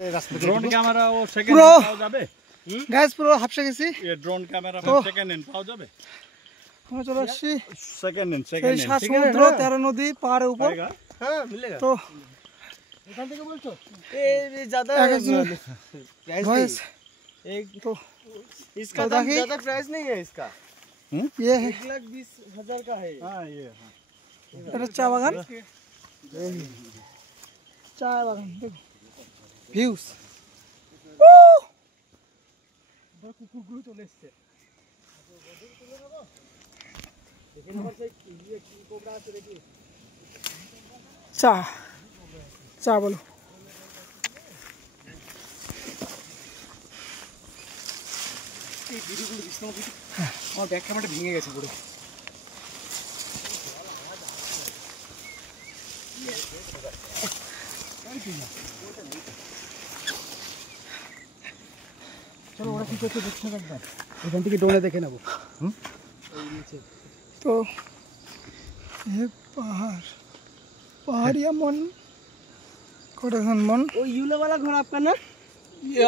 Drone camera वो second hand पाओ যাবে গাইস পুরো হাফসে গেছি ये ड्रोन कैमरा सेकंड हैंड पाओ যাবে আমরা চলে আসছি सेकंड हैंड সেই সাত সমুদ্র 13 নদী পাহাড়ের উপর हाँ मिलेगा তো এখান থেকে বলছো ये ज्यादा गाइस एक तो इसका तो दाम देखिए। ज्यादा प्राइस नहीं है इसका ये है 1,20,000 का है हां ये এটা চা বাগান চা বাগান দেখো ভিউজ কুকুরগুলো চলে এসছে চা চা বলো এই ভিডিওগুলো বিষ্ণু আমার ব্যাক ক্যামেরাটা ভেঙে গেছে পুরো চলো ওরা কি করতে দেখতে একবার এখান থেকে ড্রোনে দেখে নেব तो ये पहाड़िया मन कोटेशन मन वो यूला वाला घर आपका ना ये